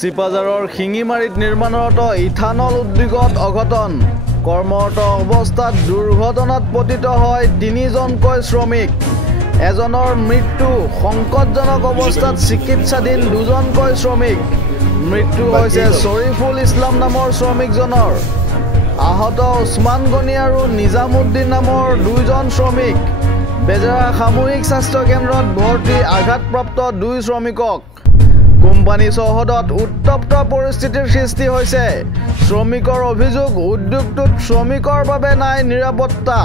চিপাঝাৰৰ শিঙিমাৰীত নিৰ্মাণৰত ethanol উদ্যোগত অঘটন কৰ্মৰত অৱস্থাত দুৰ্ঘটনাত পতিত হয় 3জনকৈ শ্ৰমিক এজনৰ মৃত্যু সংকটজনক অৱস্থাত চিকিৎসাধীন 2জনকৈ শ্ৰমিক মৃত্যু হৈছে শৰীফুল ইছলাম নামৰ শ্ৰমিকজনৰ আহত উছমান গনি আৰু নিজামুদ্দিন নামৰ 2জন শ্ৰমিক বেজেৰা সামূহিক স্বাস্থ্য কেন্দ্ৰত ভৰ্তি আঘাতপ্ৰাপ্ত 2 শ্ৰমিকক কোম্পানী চৌহদত উত্তপ্ত পৰিস্থিতিৰ সৃষ্টি হৈছে শ্ৰমিকৰ অভিযোগ উদ্যোগটোত শ্ৰমিকৰ বাবে নাই নিৰাপত্তা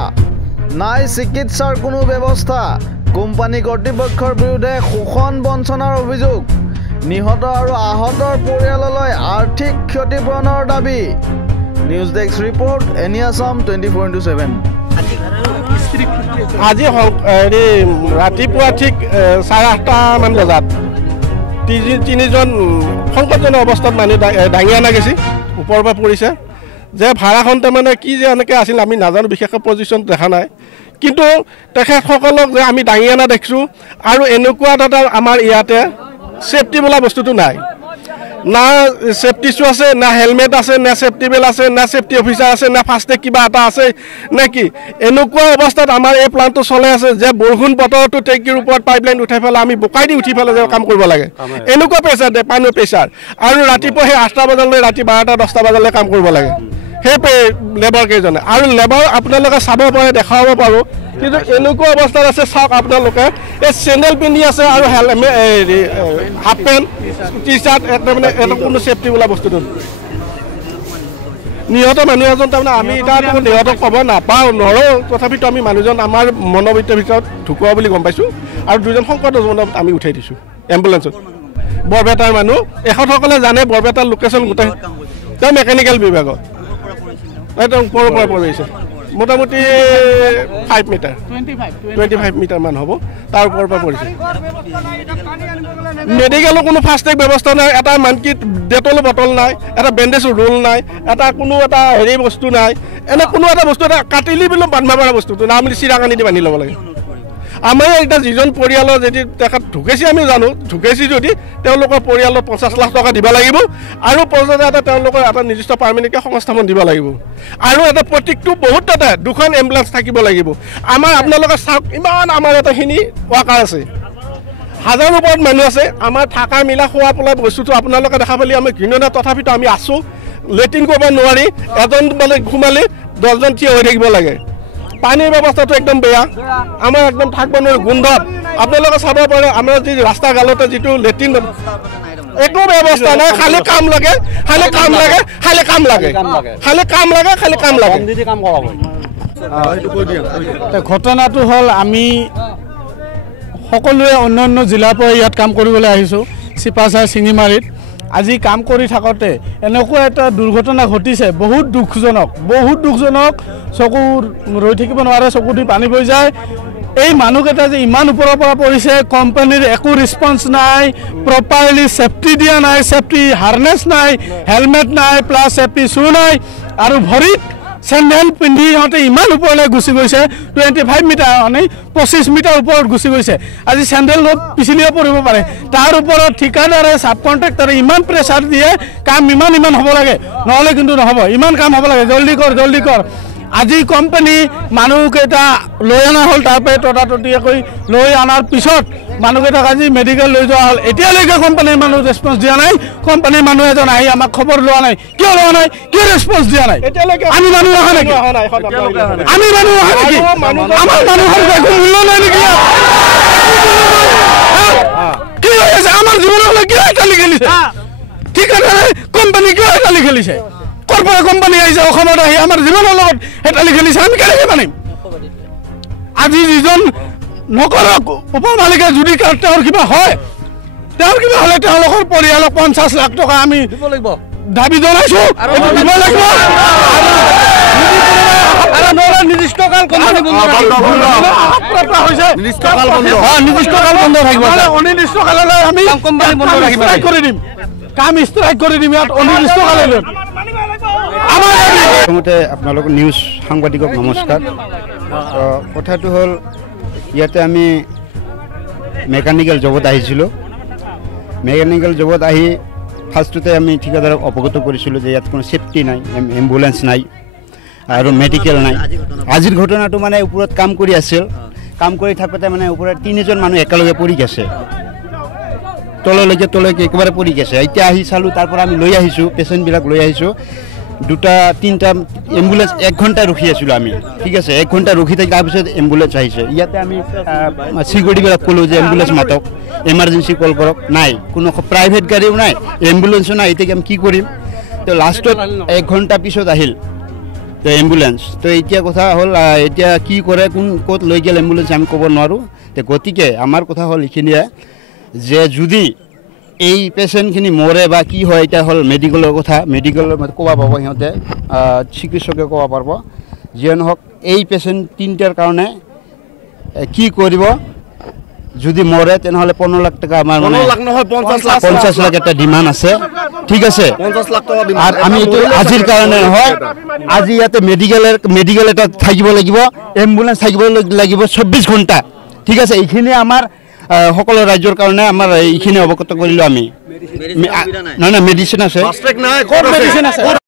নাই চিকিৎসাৰ কোনো ব্যৱস্থা কোম্পানী কৰ্তৃপক্ষৰ বিৰুদ্ধে শোষণ বঞ্চনাৰ অভিযোগ নিহত আৰু আহতৰ পৰিয়াললৈ আৰ্থিক ক্ষতিপূৰণৰ দাবী news desk report any Assam 24/7 আজি ৰাতিপুৱা ঠিক 8:30 মান বজাত 3জন সংকটজনক অৱস্থাত মানুহ দাঙি অনা গৈছে ওপৰৰ পৰা পৰিছে যে ভাড়াখনতে মানে কি যে এনেকৈ আছিল আমি নাজানো বিশেষকৈ পজিশ্যন দেখা নাই কিন্তু তেখেতসকলক যে আমি দাঙি অনা দেখিছোঁ আৰু এনেকুৱা এটা আমাৰ ইয়াতে সেফটি বোলা বস্তুটো নাই না সেফটি শ্বু আছে না হেলমেট আছে না সেফটি বেল্ট আছে না সেফটি অফিচাৰ আছে না ফাষ্টেগ কিবা এটা আছে নে কি এনেকুৱা অৱস্থাত আমাৰ এই প্লাণ্টটো চলাই আছে যে বৰষুণ বতৰটো টেংকিৰ ওপৰত পাইপলাইন উঠাই পেলাই আমি বোকাই দি উঠি পেলাই কাম কৰিব লাগে এনেকুৱা প্ৰেছাৰ দিয়ে পানীৰ প্ৰেছাৰ আৰু ৰাতিপুৱা সেই 8টা বজালৈ ৰাতি 12টা 10টা বজালৈ কাম কৰিব লাগে সেই লেবাৰ কেইজনে আৰু লেবাৰ আপোনালোকে চাব পাৰে দেখাব পাৰোঁ কিন্তু এনেকুৱা অৱস্থাত আছে চাওক আপোনালোকে এই চেণ্ডেল পিন্ধি আছে আৰু হাফ পেণ্ট টি চাৰ্ট মানে এটা কোনো সেফটি বোলা বস্তুটো নিহত মানুহ এজন তাৰমানে আমি এতিয়া নিহতক ক'ব নাপাওঁ নোৱাৰোঁ তথাপিতো আমি মানুহজন আমাৰ মনোবিত্তৰ ভিতৰত ঢুকোৱা বুলি গম পাইছোঁ আৰু 2জন সংকটজনক আমি উঠাই দিছোঁ এম্বুলেঞ্চত বৰপেটাৰ মানুহ এখেতসকলে জানে বৰপেটাৰ লোকেশ্যন গোটেই তেওঁ মেকানিকেল বিভাগত একদম ওপৰৰ পৰা পৰিছে মোটামুটি 5 মিটাৰ 25 মিটাৰ মান হ'ব তাৰ ওপৰৰ পৰা পৰিছে মেডিকেলৰ কোনো ফাষ্টেগ ব্যৱস্থা নাই এটা মানকি ডেটল বটল নাই এটা বেণ্ডেজ ৰোল নাই এটা কোনো এটা বস্তু নাই এনে কোনো এটা বস্তু এটা কাটিলি বুলি বান্ধিব পৰা বস্তুটো না আমি চিৰাকানি দি বান্ধি ল'ব লাগে আমাৰ এতিয়া যিজন পৰিয়ালৰ যদি তেখেত ঢুকাইছে আমি জানো ঢুকাইছে যদি তেওঁলোকৰ পৰিয়ালত 50 লাখ টকা দিব লাগিব আৰু পৰ্যায়ত এটা তেওঁলোকৰ এটা নিৰ্দিষ্ট পাৰ্মানেণ্টকৈ সংস্থাপন দিব লাগিব আৰু এটা প্ৰত্যেকটো বহুত এটা 2খন এম্বুলেঞ্চ থাকিব লাগিব আমাৰ আপোনালোকে চাওক ইমান আমাৰ এটাখিনি ৱাকাৰ আছে হাজাৰ ওপৰত মানুহ আছে আমাৰ থাকা মিলা খোৱা পেলাই বস্তুটো আপোনালোকে দেখা পালি আমি ঘিণনা তথাপিতো আমি আছোঁ লেট্ৰিন কৰিব নোৱাৰি এজন মানে ঘুমালি 10জন থিয় হৈ থাকিব লাগে পানীৰ ব্যৱস্থাটো একদম বেয়া আমাৰ একদম থাকিব নোৱাৰি গোন্ধত আপোনালোকে চাব পাৰে আমাৰ যি ৰাস্তা গালতে যিটো লেট্ৰিন একো ব্যৱস্থা নাই খালি কাম লাগে ঘটনাটো হ'ল আমি সকলোৱে অন্য জিলাৰ পৰা ইয়াত কাম কৰিবলৈ আহিছোঁ চিপাঝাৰ শিঙিমাৰীত আজি কাম কৰি থাকোঁতে এনেকুৱা এটা দুৰ্ঘটনা ঘটিছে বহুত দুখজনক চকু ৰৈ থাকিব নোৱাৰে চকু দি পানী বৈ যায় এই মানুহকেইটা যে ইমান ওপৰৰ পৰা পৰিছে কোম্পানীৰ একো ৰেছপন্স নাই প্ৰপাৰলি সেফটি দিয়া নাই সেফটি হাৰ্নেছ নাই হেলমেট নাই প্লাছ সেফটি শ্বু নাই আৰু ভৰিত চেণ্ডেল পিন্ধি সিহঁতে ইমান ওপৰলৈ গুচি গৈছে 25 মিটাৰ মানে 25 মিটাৰ ওপৰত গুচি গৈছে আজি চেণ্ডেলত পিছলিও পৰিব পাৰে তাৰ ওপৰত ঠিকাদাৰে সাব কণ্ট্ৰেক্টৰে ইমান প্ৰেছাৰ দিয়ে কাম ইমান হ'ব লাগে নহ'লে কিন্তু নহ'ব ইমান কাম হ'ব লাগে জলদি কৰ আজি কোম্পানী মানুহকেইটা লৈ অনা হ'ল তাৰপৰা ততাততীয়াকৈ লৈ অনাৰ পিছত মানুহকেইটাক আজি মেডিকেল লৈ যোৱা হ'ল এতিয়ালৈকে কোম্পানীৰ মানুহ ৰেছপন্স দিয়া নাই কোম্পানীৰ মানুহ এজন আহি আমাক খবৰ লোৱা নাই কিয় লোৱা নাই কিয় ৰেছপন্স দিয়া নাই আমি মানুহ অহা নেকি আমাৰ মানুহৰ একো মূল্য নাই নেকি কি হৈ আছে আমাৰ জীৱনলৈ কিয় এটালি খেলিছে ঠিকাদাৰে কোম্পানী কিয় এটালি খেলিছে কৰ্পৰেট কোম্পানী আহিছে অসমত আহি আমাৰ জীৱনৰ লগত হেতালি খেলিছে আমি কেনেকৈ মানিম আজি যিজন নকৰক উপ মালিকে যদি তেওঁৰ কিবা হয় হ'লে তেওঁলোকৰ পৰিয়ালক 50 লাখ টকা আমি দিব লাগিব দাবী জনাইছোঁ দিব লাগিব নিৰ্দিষ্টকাল বন্ধ থাকিব অনিৰ্দিষ্টকাললৈ আমি কোম্পানী বন্ধ ৰাখিম কৰি দিম কাম ষ্ট্ৰাইক কৰি দিম ইয়াত অনিৰ্দিষ্টকাললৈ প্ৰথমতে আপোনালোক নিউজ সাংবাদিকক নমস্কাৰ কথাটো হ'ল ইয়াতে আমি মেকানিকেল জবত আহিছিলোঁ। মেকানিকেল জবত আহি ফাৰ্ষ্টতে আমি ঠিকাদাৰক অৱগত কৰিছিলোঁ যে ইয়াত কোনো ছেফটি নাই, এম্বুলেঞ্চ নাই আৰু মেডিকেল নাই। আজিৰ ঘটনাটো মানে ওপৰত কাম কৰি আছিল, কাম কৰি থাকোঁতে মানে ওপৰত 3জন মানুহ একেলগে পৰি গৈছে, তললৈকে একেবাৰে পৰি গৈছে। এতিয়া আহি চালোঁ, তাৰ পৰা আমি লৈ আহিছোঁ, পেচেণ্টবিলাক লৈ আহিছোঁ। 2-3টা এম্বুলেঞ্চ 1 ঘণ্টা ৰখি আছিলোঁ আমি, ঠিক আছে। 1 ঘণ্টা ৰখি থাকি তাৰপিছত এম্বুলেঞ্চ আহিছে। ইয়াতে আমি চিকিউৰিটিবিলাক ক'লোঁ যে এম্বুলেঞ্চ মাতক, এমাৰ্জেঞ্চি কল কৰক, নাই, কোনো প্ৰাইভেট গাড়ীও নাই, এম্বুলেঞ্চো নাই। এতিয়া আমি কি কৰিম? তো লাষ্টত 1 ঘণ্টা পিছত আহিল তো এম্বুলেঞ্চ। তো এতিয়া কথা হ'ল, এতিয়া কি কৰে, ক'ত লৈ গ'ল এম্বুলেঞ্চ আমি ক'ব নোৱাৰোঁ। তো গতিকে আমাৰ কথা হ'ল এইখিনিয়ে যে যদি এই পেচেণ্টখিনি মৰে বা কি হয়, এতিয়া হ'ল মেডিকেলৰ কথা, মেডিকেলৰ ক'ব পাব সিহঁতে, চিকিৎসকে ক'ব পাৰিব। যিয়ে নহওক এই পেচেণ্ট 3টাৰ কাৰণে কি কৰিব, যদি মৰে তেনেহ'লে 15 লাখ টকা আমাৰ মানে 50 লাখ এটা ডিমাণ্ড আছে, ঠিক আছে। আৰু আমি এইটো আজিৰ কাৰণে নহয়, আজি ইয়াতে মেডিকেল এটা থাকিব লাগিব, এম্বুলেঞ্চ থাকিব লাগিব 24 ঘণ্টা, ঠিক আছে। এইখিনি আমাৰ সকলো ৰাজ্যৰ কাৰণে আমাৰ এইখিনি অৱগত কৰিলোঁ আমি। নহয়, মেডিচিন আছে।